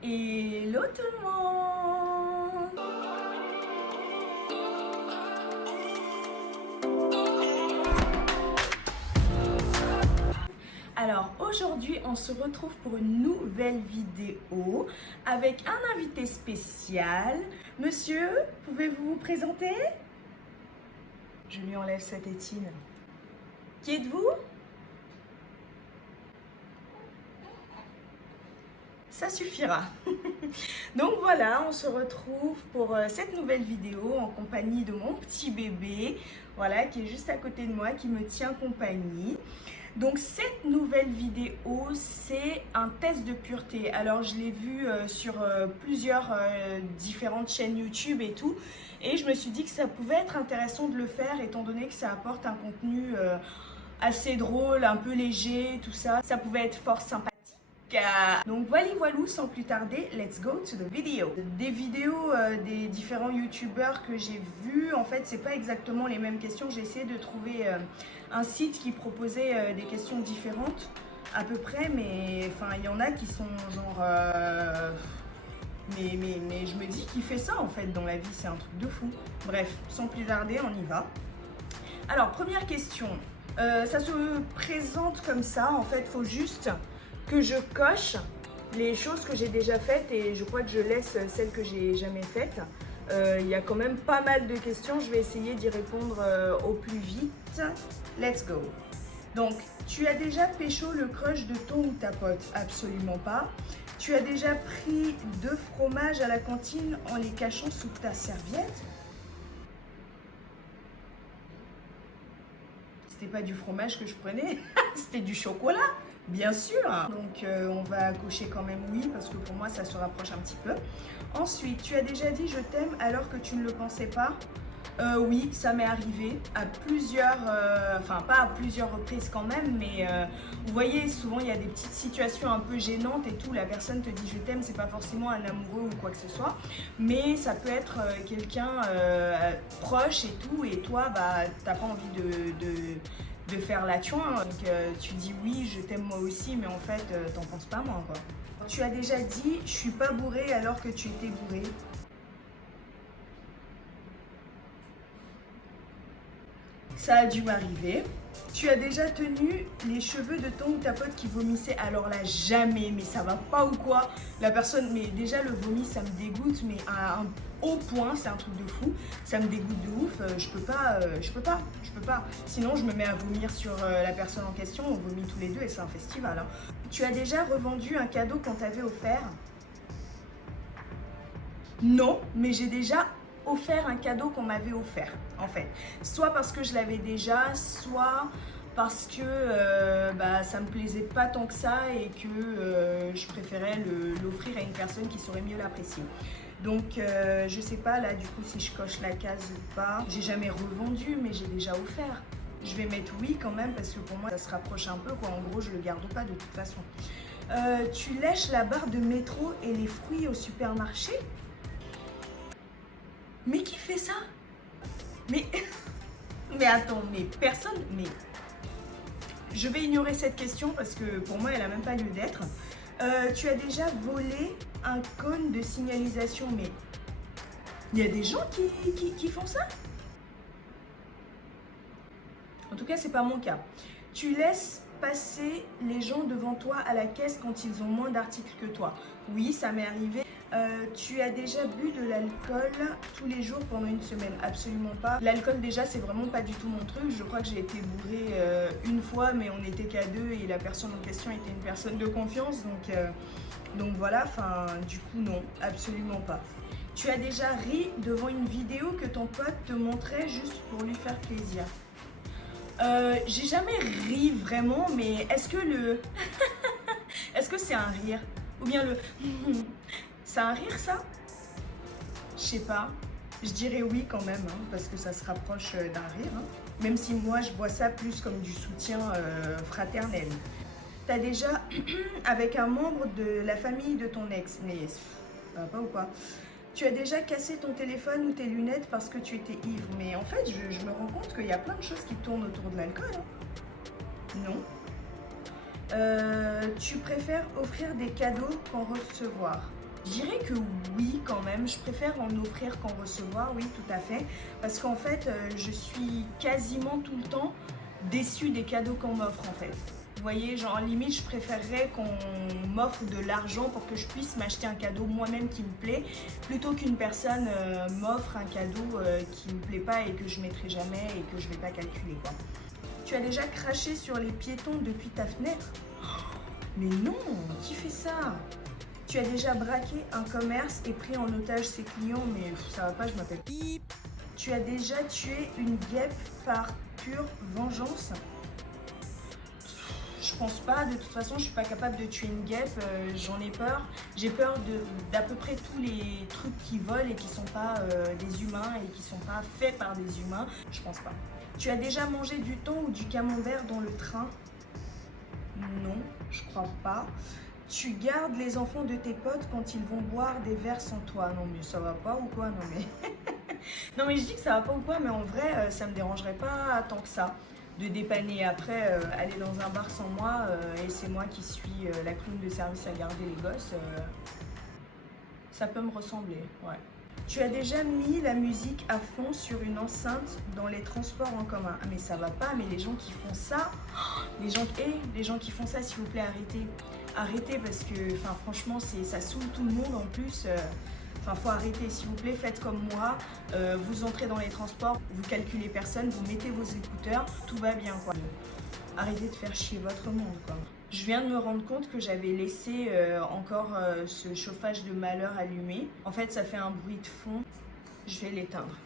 Hello tout le monde! Alors aujourd'hui on se retrouve pour une nouvelle vidéo avec un invité spécial. Monsieur, pouvez-vous vous présenter? Je lui enlève sa tétine. Qui êtes-vous? Ça suffira. Donc voilà, on se retrouve pour cette nouvelle vidéo en compagnie de mon petit bébé, voilà, qui est juste à côté de moi, qui me tient compagnie. Donc cette nouvelle vidéo, c'est un test de pureté. Alors je l'ai vu sur plusieurs différentes chaînes YouTube et tout, et je me suis dit que ça pouvait être intéressant de le faire étant donné que ça apporte un contenu assez drôle, un peu léger, tout ça. Ça pouvait être fort sympathique. Donc voilà, sans plus tarder, let's go to the video. Des vidéos des différents youtubeurs que j'ai vus, en fait c'est pas exactement les mêmes questions. J'ai essayé de trouver un site qui proposait des questions différentes à peu près, mais enfin il y en a qui sont genre mais je me dis qu'il fait ça en fait dans la vie, c'est un truc de fou. Bref, sans plus tarder, on y va. Alors première question, ça se présente comme ça, en fait faut juste que je coche les choses que j'ai déjà faites et je crois que je laisse celles que j'ai jamais faites. Il y a quand même pas mal de questions, je vais essayer d'y répondre au plus vite. Let's go. Donc, tu as déjà pécho le crush de ton ou ta pote? Absolument pas. Tu as déjà pris 2 fromages à la cantine en les cachant sous ta serviette? C'était pas du fromage que je prenais, c'était du chocolat. Bien sûr. Donc on va cocher quand même oui parce que pour moi ça se rapproche un petit peu. Ensuite, tu as déjà dit je t'aime alors que tu ne le pensais pas? Oui, ça m'est arrivé à plusieurs, enfin pas à plusieurs reprises quand même, mais vous voyez souvent il y a des petites situations un peu gênantes et tout. La personne te dit je t'aime, c'est pas forcément un amoureux ou quoi que ce soit, mais ça peut être quelqu'un proche et tout, et toi bah t'as pas envie de faire la chouin, donc tu dis oui je t'aime moi aussi, mais en fait t'en penses pas moins quoi. Tu as déjà dit je suis pas bourré alors que tu étais bourré? Ça a dû m'arriver. Tu as déjà tenu les cheveux de ton ou ta pote qui vomissait? Alors là, jamais, mais ça va pas ou quoi? La personne, mais déjà le vomi, ça me dégoûte, mais à un haut point, c'est un truc de fou. Ça me dégoûte de ouf, je peux pas. Sinon, je me mets à vomir sur la personne en question, on vomit tous les deux et c'est un festival. Hein. Tu as déjà revendu un cadeau qu'on t'avait offert? Non, mais j'ai déjà offert un cadeau qu'on m'avait offert, en fait. Soit parce que je l'avais déjà, soit parce que bah, ça me plaisait pas tant que ça et que je préférais l'offrir à une personne qui saurait mieux l'apprécier. Donc je sais pas là du coup si je coche la case ou pas. J'ai jamais revendu, mais j'ai déjà offert. Je vais mettre oui quand même parce que pour moi ça se rapproche un peu quoi. En gros je le garde pas de toute façon. Tu lèches la barre de métro et les fruits au supermarché? Mais qui fait ça? Mais, mais attends, mais personne, mais... Je vais ignorer cette question parce que pour moi, elle n'a même pas lieu d'être. Tu as déjà volé un cône de signalisation? Mais il y a des gens qui font ça? En tout cas, c'est pas mon cas. Tu laisses passer les gens devant toi à la caisse quand ils ont moins d'articles que toi? Oui, ça m'est arrivé. Tu as déjà bu de l'alcool tous les jours pendant une semaine? Absolument pas. L'alcool déjà c'est vraiment pas du tout mon truc. Je crois que j'ai été bourrée une fois, mais on n'était qu'à 2 et la personne en question était une personne de confiance. Donc voilà, enfin du coup non, absolument pas. Tu as déjà ri devant une vidéo que ton pote te montrait juste pour lui faire plaisir? J'ai jamais ri vraiment, mais est-ce que le... est-ce que c'est un rire? Ou bien le... c'est un rire ça? Je sais pas. Je dirais oui quand même, hein, parce que ça se rapproche d'un rire. Hein. Même si moi je vois ça plus comme du soutien fraternel. T'as déjà avec un membre de la famille de ton ex, mais ça va pas ou quoi? Tu as déjà cassé ton téléphone ou tes lunettes parce que tu étais ivre? Mais en fait, je me rends compte qu'il y a plein de choses qui tournent autour de l'alcool. Hein. Non. Tu préfères offrir des cadeaux qu'en recevoir? Je dirais que oui quand même, je préfère en offrir qu'en recevoir, oui tout à fait. Parce qu'en fait, je suis quasiment tout le temps déçue des cadeaux qu'on m'offre en fait. Vous voyez, genre limite je préférerais qu'on m'offre de l'argent pour que je puisse m'acheter un cadeau moi-même qui me plaît, plutôt qu'une personne m'offre un cadeau qui me plaît pas et que je mettrai jamais et que je vais pas calculer quoi. Tu as déjà craché sur les piétons depuis ta fenêtre? Mais non, qui fait ça? Tu as déjà braqué un commerce et pris en otage ses clients? Mais ça va pas, je m'appelle Pip. Tu as déjà tué une guêpe par pure vengeance? Je pense pas, de toute façon je suis pas capable de tuer une guêpe, j'en ai peur. J'ai peur d'à peu près tous les trucs qui volent et qui sont pas des humains et qui sont pas faits par des humains, je pense pas. Tu as déjà mangé du thon ou du camembert dans le train? Non, je crois pas. Tu gardes les enfants de tes potes quand ils vont boire des verres sans toi? Non mais ça va pas ou quoi? Non mais... non mais je dis que ça va pas ou quoi, mais en vrai ça me dérangerait pas tant que ça de dépanner. Après aller dans un bar sans moi et c'est moi qui suis la clown de service à garder les gosses, ça peut me ressembler, ouais. Tu as déjà mis la musique à fond sur une enceinte dans les transports en commun? Ah mais ça va pas, mais les gens qui font ça, les gens qui font ça, s'il vous plaît, arrêtez. Arrêtez parce que franchement ça saoule tout le monde en plus. Faut arrêter, s'il vous plaît, faites comme moi. Vous entrez dans les transports, vous calculez personne, vous mettez vos écouteurs, tout va bien quoi. Arrêtez de faire chier votre monde quoi. Je viens de me rendre compte que j'avais laissé encore ce chauffage de malheur allumé. En fait, ça fait un bruit de fond. Je vais l'éteindre.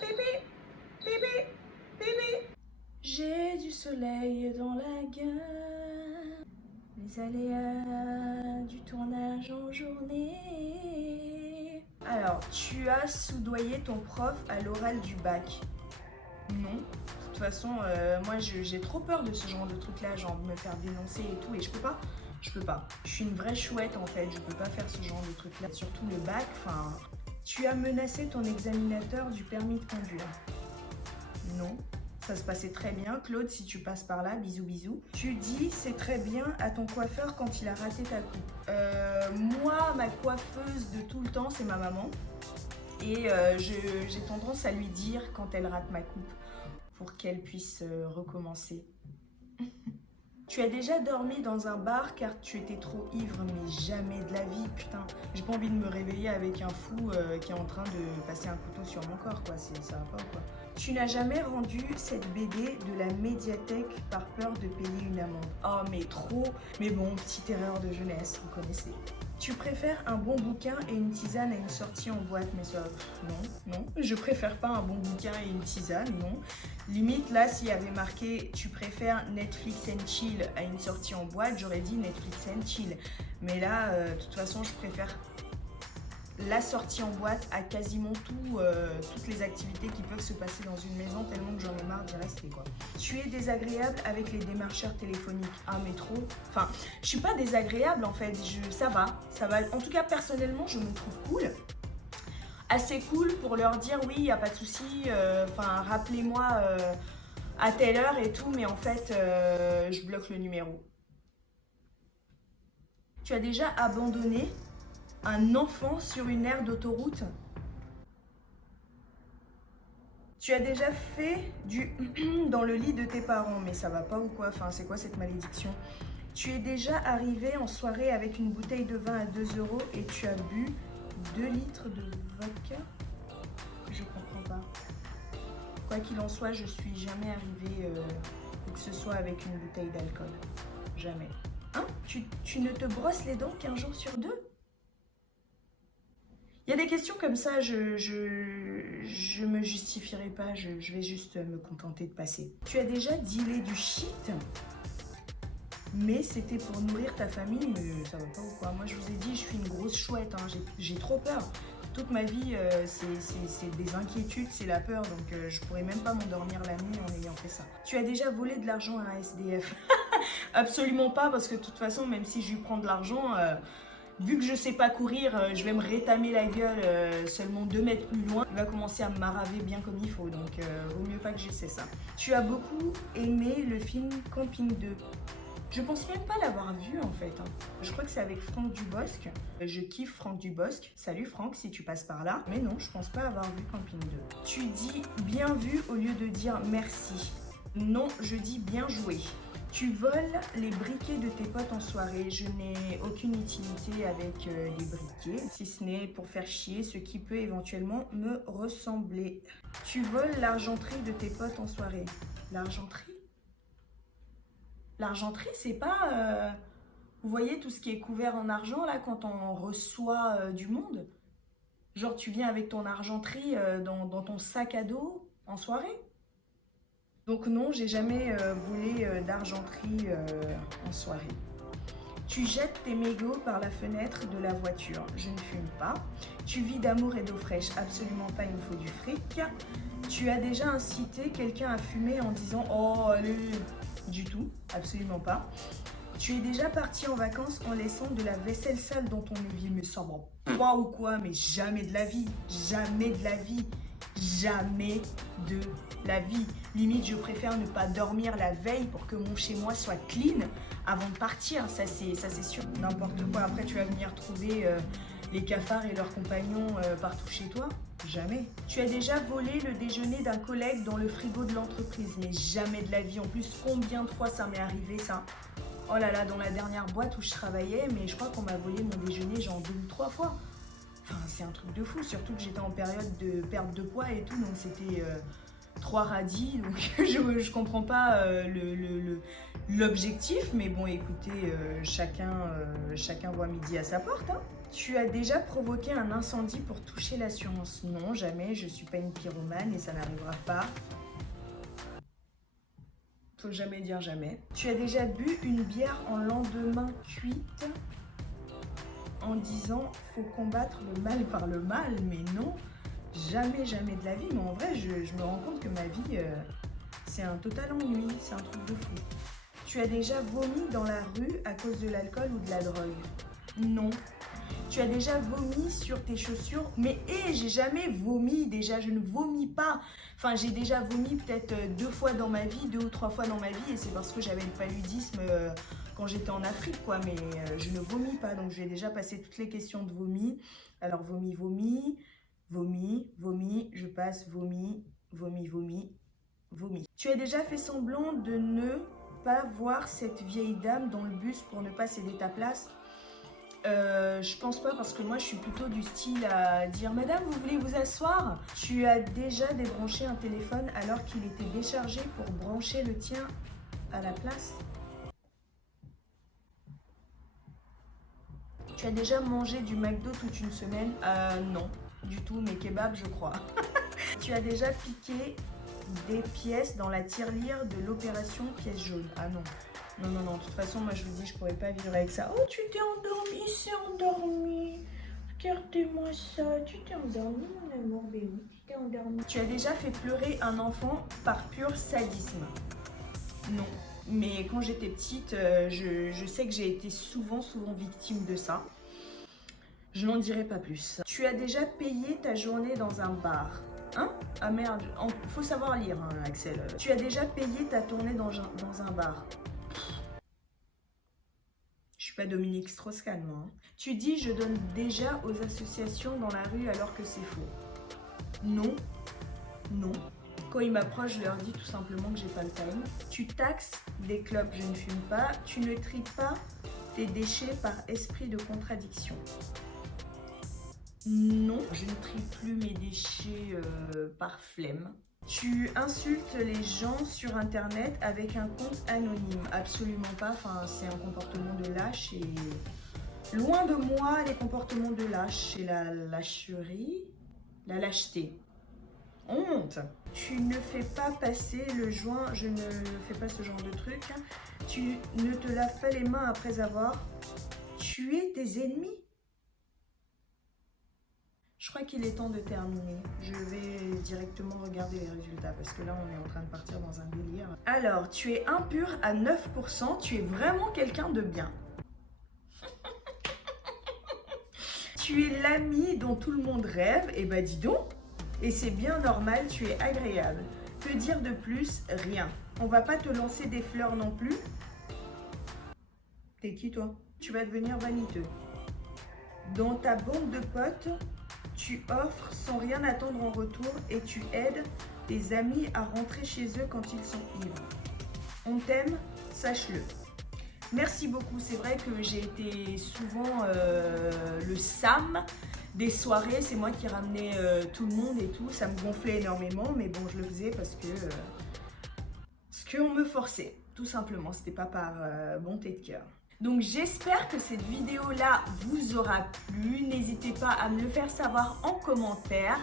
Bébé, bébé, bébé. J'ai du soleil dans la gueule. Les aléas du tournage en journée. Alors, tu as soudoyé ton prof à l'oral du bac? Non. De toute façon, moi j'ai trop peur de ce genre de truc là, genre de me faire dénoncer et tout, et je peux pas. Je suis une vraie chouette en fait, je peux pas faire ce genre de truc là, surtout le bac, Tu as menacé ton examinateur du permis de conduire? Non. Ça se passait très bien. Claude, si tu passes par là, bisous bisous. Tu dis c'est très bien à ton coiffeur quand il a raté ta coupe? Moi, ma coiffeuse de tout le temps, c'est ma maman. Et j'ai tendance à lui dire quand elle rate ma coupe pour qu'elle puisse recommencer. Tu as déjà dormi dans un bar car tu étais trop ivre? Mais jamais de la vie, putain. J'ai pas envie de me réveiller avec un fou qui est en train de passer un couteau sur mon corps, quoi. Ça va pas ou quoi? Tu n'as jamais rendu cette BD de la médiathèque par peur de payer une amende? Oh mais trop. Mais bon, petite erreur de jeunesse, vous connaissez. Tu préfères un bon bouquin et une tisane à une sortie en boîte? Mais ça, non. Je préfère pas un bon bouquin et une tisane, non. Limite, là, s'il y avait marqué « Tu préfères Netflix and chill à une sortie en boîte », j'aurais dit Netflix and chill. Mais là, de toute façon, je préfère la sortie en boîte à quasiment toutes les activités qui peuvent se passer dans une maison, tellement que j'en ai marre d'y rester quoi. Tu es désagréable avec les démarcheurs téléphoniques? Ah mais trop. Je suis pas désagréable en fait, ça va. En tout cas personnellement je me trouve cool. Assez cool pour leur dire oui, il n'y a pas de souci, rappelez-moi à telle heure et tout, mais en fait je bloque le numéro. Tu as déjà abandonné un enfant sur une aire d'autoroute? Tu as déjà fait du dans le lit de tes parents? Mais ça va pas ou quoi? C'est quoi cette malédiction? Tu es déjà arrivé en soirée avec une bouteille de vin à 2 € et tu as bu 2 litres de vodka? Je comprends pas. Quoi qu'il en soit, je suis jamais arrivée que ce soit avec une bouteille d'alcool. Jamais. Hein? Tu ne te brosses les dents qu'un jour sur 2? Il y a des questions comme ça, je me justifierai pas, je vais juste me contenter de passer. Tu as déjà dealé du shit, mais c'était pour nourrir ta famille? Mais ça va pas ou quoi? Moi je vous ai dit, je suis une grosse chouette, hein. J'ai trop peur. Toute ma vie, c'est des inquiétudes, c'est la peur, donc je pourrais même pas m'endormir la nuit en ayant fait ça. Tu as déjà volé de l'argent à un SDF? Absolument pas, parce que de toute façon, même si je lui prends de l'argent... vu que je sais pas courir, je vais me rétamer la gueule seulement 2 mètres plus loin. Il va commencer à me maraver bien comme il faut, donc vaut mieux pas que j'essaie ça. Tu as beaucoup aimé le film Camping 2? Je pense même pas l'avoir vu en fait. Je crois que c'est avec Franck Dubosc. Je kiffe Franck Dubosc. Salut Franck si tu passes par là. Mais non, je pense pas avoir vu Camping 2. Tu dis bien vu au lieu de dire merci. Non, je dis bien joué. Tu voles les briquets de tes potes en soirée. Je n'ai aucune utilité avec les briquets, si ce n'est pour faire chier ce qui peut éventuellement me ressembler. Tu voles l'argenterie de tes potes en soirée. L'argenterie? L'argenterie, c'est pas... Vous voyez tout ce qui est couvert en argent, là, quand on reçoit du monde? Genre, tu viens avec ton argenterie dans ton sac à dos en soirée? Donc non, j'ai jamais volé d'argenterie en soirée. Tu jettes tes mégots par la fenêtre de la voiture. Je ne fume pas. Tu vis d'amour et d'eau fraîche. Absolument pas, il me faut du fric. Tu as déjà incité quelqu'un à fumer en disant « Oh, allez !» Du tout, absolument pas. Tu es déjà parti en vacances en laissant de la vaisselle sale dans ton évier. Mais ça va pas ou quoi? Mais jamais de la vie. Jamais de la vie. Jamais de la vie. Limite, je préfère ne pas dormir la veille pour que mon chez-moi soit clean avant de partir. Ça, c'est sûr. N'importe quoi. Après, tu vas venir trouver les cafards et leurs compagnons partout chez toi. Jamais. Tu as déjà volé le déjeuner d'un collègue dans le frigo de l'entreprise. Mais jamais de la vie. En plus, combien de fois ça m'est arrivé, ça? Oh là là, dans la dernière boîte où je travaillais, mais je crois qu'on m'a volé mon déjeuner genre 2 ou 3 fois. Enfin, c'est un truc de fou, surtout que j'étais en période de perte de poids et tout, donc c'était 3 radis, donc je comprends pas l'objectif, mais bon, écoutez, chacun voit midi à sa porte. Hein. Tu as déjà provoqué un incendie pour toucher l'assurance? Non, jamais, je suis pas une pyromane et ça n'arrivera pas. Faut jamais dire jamais. Tu as déjà bu une bière en lendemain cuite en disant faut combattre le mal par le mal, mais non, jamais, jamais de la vie. Mais en vrai, je me rends compte que ma vie, c'est un total ennui, c'est un truc de fou. Tu as déjà vomi dans la rue à cause de l'alcool ou de la drogue? Non. Tu as déjà vomi sur tes chaussures? Mais j'ai jamais vomi, déjà, je ne vomis pas. Enfin, j'ai déjà vomi peut-être 2 fois dans ma vie, 2 ou 3 fois dans ma vie, et c'est parce que j'avais le paludisme quand j'étais en Afrique, quoi. Mais je ne vomis pas, donc je vais déjà passer toutes les questions de vomi. Alors, vomi, vomi, vomi, vomi, je passe vomi, vomi, vomi, vomi. Tu as déjà fait semblant de ne pas voir cette vieille dame dans le bus pour ne pas céder ta place? Je pense pas, parce que moi je suis plutôt du style à dire « Madame, vous voulez vous asseoir ?» Tu as déjà débranché un téléphone alors qu'il était déchargé pour brancher le tien à la place? Tu as déjà mangé du McDo toute une semaine? Non, du tout, mais kebab je crois. Tu as déjà piqué des pièces dans la tirelire de l'opération pièce jaune? Ah non. Non, non, non, de toute façon, moi je vous dis, je pourrais pas vivre avec ça. Oh, tu t'es endormi, c'est endormi. Regardez-moi ça, tu t'es endormi, mon amour, bébé, tu t'es endormi. Tu as déjà fait pleurer un enfant par pur sadisme? Non, mais quand j'étais petite, je sais que j'ai été souvent victime de ça. Je n'en dirai pas plus. Tu as déjà payé ta journée dans un bar? Hein? Ah merde, faut savoir lire, hein, Axel. Tu as déjà payé ta tournée dans un bar? Je suis pas Dominique Strauss-Kahn, moi. Hein. Tu dis je donne déjà aux associations dans la rue alors que c'est faux? Non, non. Quand ils m'approchent, je leur dis tout simplement que j'ai pas le time. Tu taxes des clopes, je ne fume pas. Tu ne tries pas tes déchets par esprit de contradiction? Non, je ne trie plus mes déchets par flemme. Tu insultes les gens sur internet avec un compte anonyme? Absolument pas, enfin c'est un comportement de lâche et loin de moi les comportements de lâche, c'est la lâcherie, la lâcheté. Honte! Tu ne fais pas passer le joint, je ne fais pas ce genre de truc. Tu ne te laves pas les mains après avoir tué tes ennemis? Je crois qu'il est temps de terminer. Je vais directement regarder les résultats parce que là, on est en train de partir dans un délire. Alors, tu es impur à 9%. Tu es vraiment quelqu'un de bien. Tu es l'ami dont tout le monde rêve. Eh ben, dis donc. Et c'est bien normal, tu es agréable. Que dire de plus? Rien. On va pas te lancer des fleurs non plus. T'es qui toi? Tu vas devenir vaniteux. Dans ta bande de potes, tu offres sans rien attendre en retour et tu aides tes amis à rentrer chez eux quand ils sont ivres. On t'aime, sache-le. Merci beaucoup, c'est vrai que j'ai été souvent le Sam des soirées, c'est moi qui ramenais tout le monde et tout, ça me gonflait énormément, mais bon, je le faisais parce qu'on me forçait, tout simplement, c'était pas par bonté de cœur. Donc j'espère que cette vidéo-là vous aura plu. N'hésitez pas à me le faire savoir en commentaire.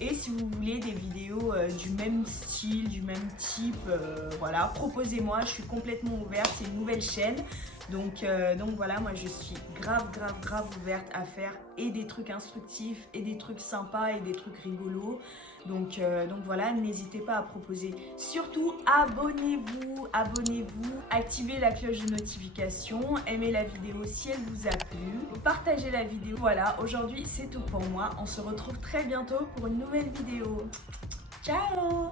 Et si vous voulez des vidéos du même style, du même type, voilà, proposez-moi. Je suis complètement ouverte. C'est une nouvelle chaîne. Donc voilà, moi je suis grave ouverte à faire et des trucs instructifs et des trucs sympas et des trucs rigolos. Donc voilà, n'hésitez pas à proposer. Surtout, abonnez-vous, activez la cloche de notification, aimez la vidéo si elle vous a plu, partagez la vidéo. Voilà, aujourd'hui c'est tout pour moi. On se retrouve très bientôt pour une nouvelle vidéo. Ciao!